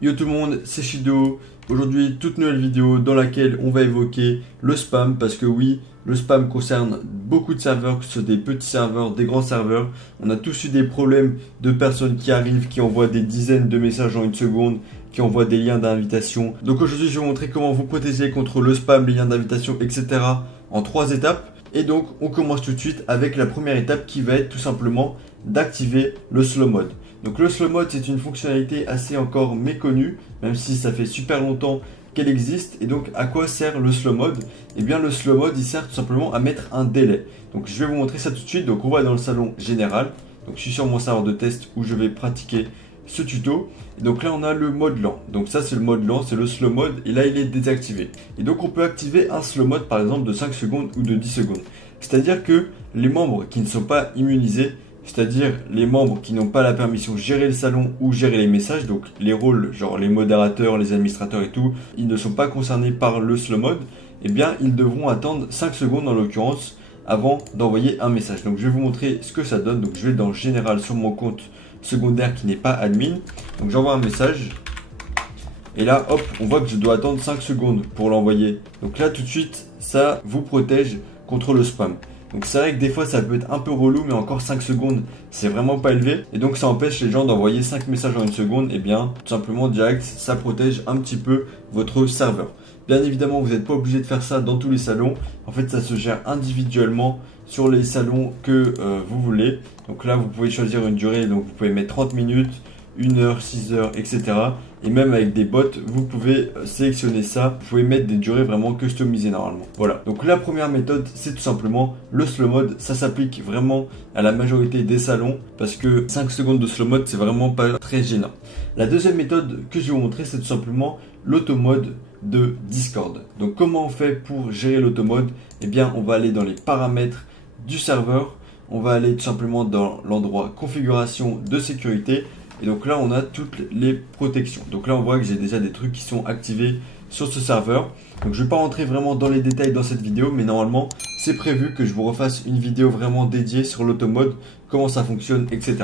Yo tout le monde, c'est Shido. Aujourd'hui, toute nouvelle vidéo dans laquelle on va évoquer le spam parce que oui, le spam concerne beaucoup de serveurs, que ce soit des petits serveurs, des grands serveurs. On a tous eu des problèmes de personnes qui arrivent, qui envoient des dizaines de messages en une seconde, qui envoient des liens d'invitation. Donc aujourd'hui, je vais vous montrer comment vous protéger contre le spam, les liens d'invitation, etc. en 3 étapes. Et donc, on commence tout de suite avec la première étape qui va être tout simplement d'activer le slow mode. Donc le slow mode, c'est une fonctionnalité assez encore méconnue, même si ça fait super longtemps qu'elle existe. Et donc à quoi sert le slow mode? Eh bien le slow mode, il sert tout simplement à mettre un délai. Donc je vais vous montrer ça tout de suite. Donc on va dans le salon général. Donc je suis sur mon serveur de test où je vais pratiquer ce tuto. Et donc là on a le mode lent. Donc ça c'est le mode lent, c'est le slow mode. Et là il est désactivé. Et donc on peut activer un slow mode par exemple de 5 secondes ou de 10 secondes. C'est-à-dire que les membres qui ne sont pas immunisés, c'est-à-dire les membres qui n'ont pas la permission de gérer le salon ou gérer les messages, donc les rôles, genre les modérateurs, les administrateurs et tout, ils ne sont pas concernés par le slow mode, eh bien ils devront attendre 5 secondes en l'occurrence avant d'envoyer un message. Donc je vais vous montrer ce que ça donne. Donc je vais dans Général sur mon compte secondaire qui n'est pas admin. Donc j'envoie un message. Et là, hop, on voit que je dois attendre 5 secondes pour l'envoyer. Donc là, tout de suite, ça vous protège contre le spam. Donc c'est vrai que des fois ça peut être un peu relou, mais encore 5 secondes c'est vraiment pas élevé. Et donc ça empêche les gens d'envoyer 5 messages en une seconde. Et bien tout simplement direct, ça protège un petit peu votre serveur. Bien évidemment vous n'êtes pas obligé de faire ça dans tous les salons. En fait ça se gère individuellement sur les salons que vous voulez. Donc là vous pouvez choisir une durée, donc vous pouvez mettre 30 minutes, 1 heure, 6 heures, etc. Et même avec des bots, vous pouvez sélectionner ça. Vous pouvez mettre des durées vraiment customisées normalement. Voilà. Donc la première méthode, c'est tout simplement le slow mode. Ça s'applique vraiment à la majorité des salons parce que 5 secondes de slow mode, c'est vraiment pas très gênant. La deuxième méthode que je vais vous montrer, c'est tout simplement l'automode de Discord. Donc comment on fait pour gérer l'automode? Eh bien, on va aller dans les paramètres du serveur. On va aller tout simplement dans l'endroit configuration de sécurité. Et donc là, on a toutes les protections. Donc là, on voit que j'ai déjà des trucs qui sont activés sur ce serveur. Donc je ne vais pas rentrer vraiment dans les détails dans cette vidéo, mais normalement, c'est prévu que je vous refasse une vidéo vraiment dédiée sur l'automode, comment ça fonctionne, etc.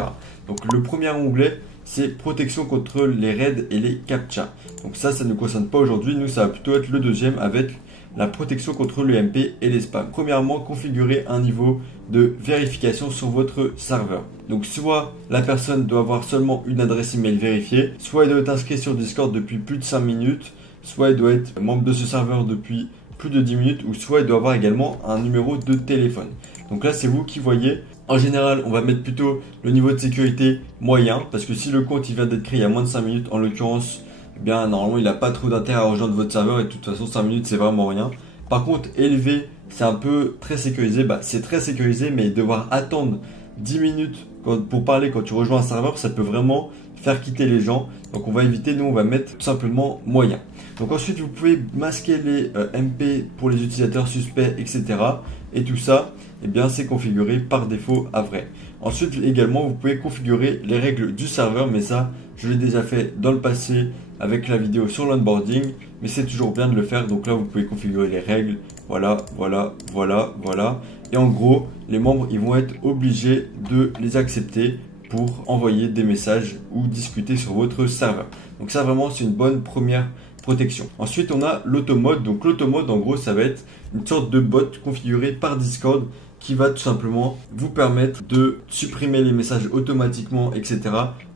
Donc le premier onglet, c'est protection contre les raids et les captcha. Donc ça ne nous concerne pas aujourd'hui. Nous, ça va plutôt être le deuxième avec la protection contre l'UMP et les spams. Premièrement, configurer un niveau de vérification sur votre serveur. Donc soit la personne doit avoir seulement une adresse email vérifiée, soit elle doit être inscrite sur Discord depuis plus de 5 minutes, soit elle doit être membre de ce serveur depuis plus de 10 minutes, ou soit elle doit avoir également un numéro de téléphone. Donc là, c'est vous qui voyez. En général, on va mettre plutôt le niveau de sécurité moyen, parce que si le compte il vient d'être créé il y a moins de 5 minutes, en l'occurrence, eh bien normalement il n'a pas trop d'intérêt à rejoindre votre serveur et de toute façon 5 minutes c'est vraiment rien. Par contre élevé, c'est un peu très sécurisé. C'est très sécurisé, mais devoir attendre 10 minutes pour parler quand tu rejoins un serveur, ça peut vraiment faire quitter les gens. Donc on va éviter, nous on va mettre tout simplement moyen. Donc ensuite vous pouvez masquer les MP pour les utilisateurs suspects, etc. Et tout ça, eh bien c'est configuré par défaut à vrai. Ensuite également vous pouvez configurer les règles du serveur, mais ça je l'ai déjà fait dans le passé avec la vidéo sur l'onboarding, mais c'est toujours bien de le faire. Donc là vous pouvez configurer les règles, voilà. Et en gros les membres ils vont être obligés de les accepter pour envoyer des messages ou discuter sur votre serveur. Donc ça vraiment c'est une bonne première protection. Ensuite on a l'automode. Donc l'automode en gros ça va être une sorte de bot configuré par Discord qui va tout simplement vous permettre de supprimer les messages automatiquement, etc.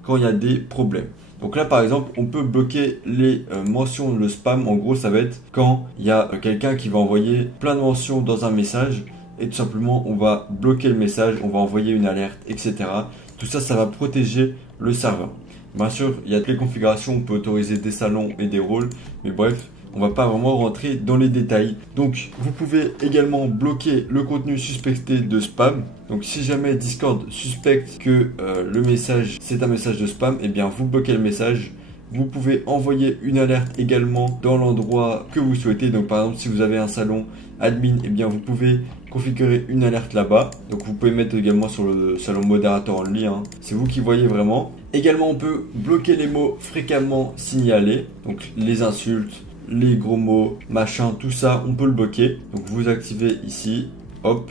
quand il y a des problèmes. Donc là par exemple on peut bloquer les mentions, le spam. En gros ça va être quand il y a quelqu'un qui va envoyer plein de mentions dans un message et tout simplement on va bloquer le message, on va envoyer une alerte, etc. Tout ça, ça va protéger le serveur. Bien sûr, il y a toutes les configurations, on peut autoriser des salons et des rôles, mais bref, on va pas vraiment rentrer dans les détails. Donc, vous pouvez également bloquer le contenu suspecté de spam. Donc, si jamais Discord suspecte que le message, c'est un message de spam, eh bien, vous bloquez le message. Vous pouvez envoyer une alerte également dans l'endroit que vous souhaitez. Donc par exemple si vous avez un salon admin, eh bien vous pouvez configurer une alerte là-bas. Donc vous pouvez mettre également sur le salon modérateur only, hein. C'est vous qui voyez vraiment. Également on peut bloquer les mots fréquemment signalés. Donc les insultes, les gros mots, machin, tout ça on peut le bloquer. Donc vous activez ici, hop.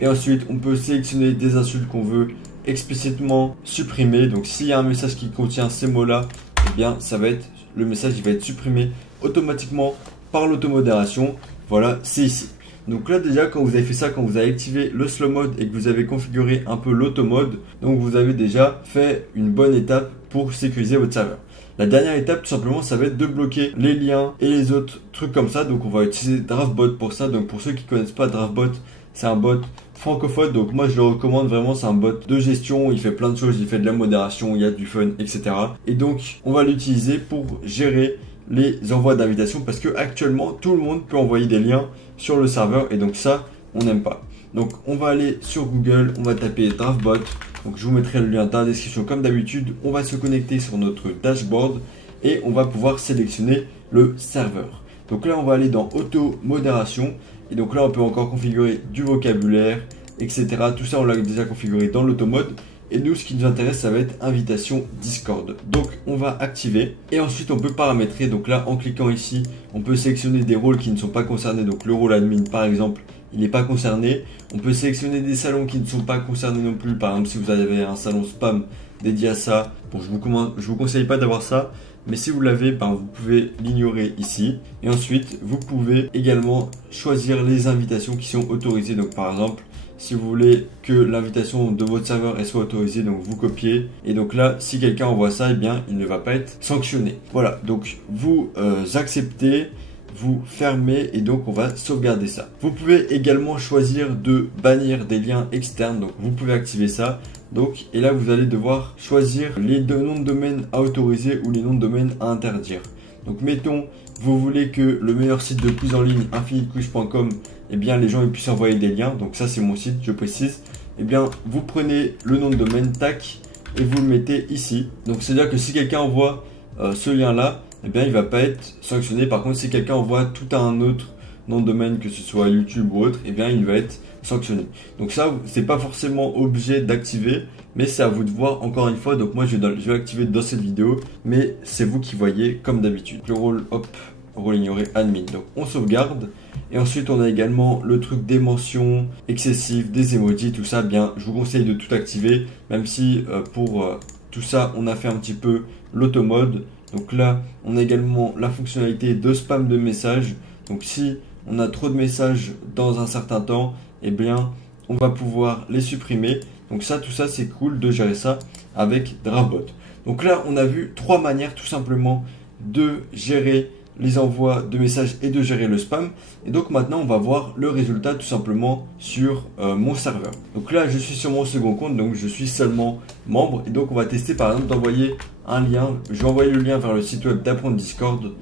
Et ensuite on peut sélectionner des insultes qu'on veut explicitement supprimer. Donc s'il y a un message qui contient ces mots là, eh bien ça va être, le message il va être supprimé automatiquement par l'automodération. Voilà, c'est ici. Donc là déjà quand vous avez fait ça, quand vous avez activé le slow mode et que vous avez configuré un peu l'auto mode, donc vous avez déjà fait une bonne étape pour sécuriser votre serveur. La dernière étape tout simplement ça va être de bloquer les liens et les autres trucs comme ça. Donc on va utiliser Draftbot pour ça. Donc pour ceux qui ne connaissent pas Draftbot, c'est un bot francophone, donc moi je le recommande vraiment, c'est un bot de gestion, il fait plein de choses, il fait de la modération, il y a du fun, etc. Et donc on va l'utiliser pour gérer les envois d'invitation parce que actuellement tout le monde peut envoyer des liens sur le serveur et donc ça on n'aime pas. Donc on va aller sur Google, on va taper Draftbot, donc je vous mettrai le lien dans la description comme d'habitude. On va se connecter sur notre dashboard et on va pouvoir sélectionner le serveur. Donc là on va aller dans auto modération et donc là on peut encore configurer du vocabulaire, etc. Tout ça on l'a déjà configuré dans l'auto mode. Et nous, ce qui nous intéresse, ça va être invitation Discord. Donc, on va activer. Et ensuite, on peut paramétrer. Donc là, en cliquant ici, on peut sélectionner des rôles qui ne sont pas concernés. Donc, le rôle admin, par exemple, il n'est pas concerné. On peut sélectionner des salons qui ne sont pas concernés non plus. Par exemple, si vous avez un salon spam dédié à ça. Bon, je vous conseille pas d'avoir ça. Mais si vous l'avez, vous pouvez l'ignorer ici. Et ensuite, vous pouvez également choisir les invitations qui sont autorisées. Donc, par exemple, si vous voulez que l'invitation de votre serveur soit autorisée, donc vous copiez. Et donc là, si quelqu'un envoie ça, eh bien, il ne va pas être sanctionné. Voilà, donc vous acceptez, vous fermez et donc on va sauvegarder ça. Vous pouvez également choisir de bannir des liens externes, donc vous pouvez activer ça. Donc, et là, vous allez devoir choisir les noms de domaine à autoriser ou les noms de domaine à interdire. Donc, mettons, vous voulez que le meilleur site de quiz en ligne, infinitequiz.com, eh bien, les gens ils puissent envoyer des liens. Donc, ça, c'est mon site, je précise. Eh bien, vous prenez le nom de domaine, tac, et vous le mettez ici. Donc, c'est-à-dire que si quelqu'un envoie ce lien-là, eh bien, il ne va pas être sanctionné. Par contre, si quelqu'un envoie tout un autre nom de domaine, que ce soit YouTube ou autre, eh bien, il va être sanctionné. Donc ça, c'est pas forcément obligé d'activer, mais c'est à vous de voir encore une fois. Donc moi, je vais activer dans cette vidéo, mais c'est vous qui voyez comme d'habitude. Le rôle, hop, rôle ignoré, admin. Donc on sauvegarde. Et ensuite, on a également le truc des mentions excessives, des emojis, tout ça. Bien, je vous conseille de tout activer, même si pour tout ça, on a fait un petit peu l'automode. Donc là, on a également la fonctionnalité de spam de messages. Donc si on a trop de messages dans un certain temps, eh bien, on va pouvoir les supprimer. Donc ça, tout ça, c'est cool de gérer ça avec Draftbot. Donc là, on a vu 3 manières tout simplement de gérer les envois de messages et de gérer le spam. Et donc maintenant, on va voir le résultat tout simplement sur mon serveur. Donc là, je suis sur mon second compte, donc je suis seulement membre. Et donc, on va tester par exemple d'envoyer un lien. Je vais envoyer le lien vers le site web d'Apprendre Discord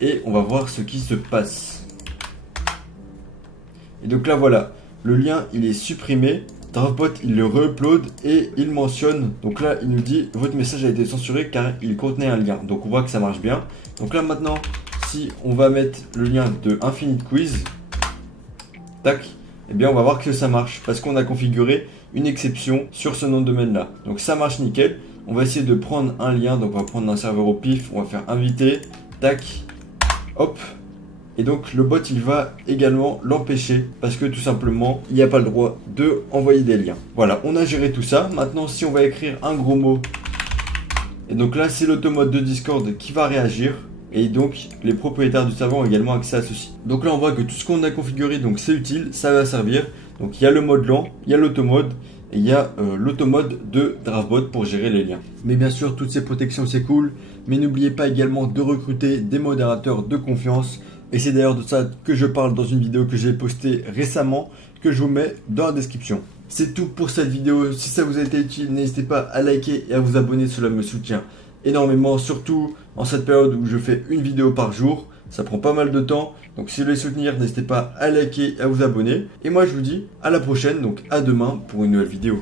et on va voir ce qui se passe. Et donc là, voilà. Le lien, il est supprimé. Draftbot, il le re-upload et il mentionne. Donc là, il nous dit votre message a été censuré car il contenait un lien. Donc on voit que ça marche bien. Donc là maintenant, si on va mettre le lien de Infinite Quiz, tac, eh bien on va voir que ça marche parce qu'on a configuré une exception sur ce nom de domaine là. Donc ça marche nickel. On va essayer de prendre un lien. Donc on va prendre un serveur au pif. On va faire inviter, tac, hop. Et donc le bot il va également l'empêcher parce que tout simplement il n'y a pas le droit de envoyer des liens. Voilà, on a géré tout ça. Maintenant si on va écrire un gros mot, et donc là c'est l'automode de Discord qui va réagir. Et donc les propriétaires du serveur ont également accès à ceci. Donc là on voit que tout ce qu'on a configuré, donc c'est utile, ça va servir. Donc il y a le mode lent, il y a l'automode et il y a l'automode de Draftbot pour gérer les liens. Mais bien sûr toutes ces protections c'est cool, mais n'oubliez pas également de recruter des modérateurs de confiance. Et c'est d'ailleurs de ça que je parle dans une vidéo que j'ai postée récemment, que je vous mets dans la description. C'est tout pour cette vidéo. Si ça vous a été utile, n'hésitez pas à liker et à vous abonner, cela me soutient énormément, surtout en cette période où je fais une vidéo par jour. Ça prend pas mal de temps, donc si vous voulez soutenir, n'hésitez pas à liker et à vous abonner. Et moi je vous dis à la prochaine, donc à demain pour une nouvelle vidéo.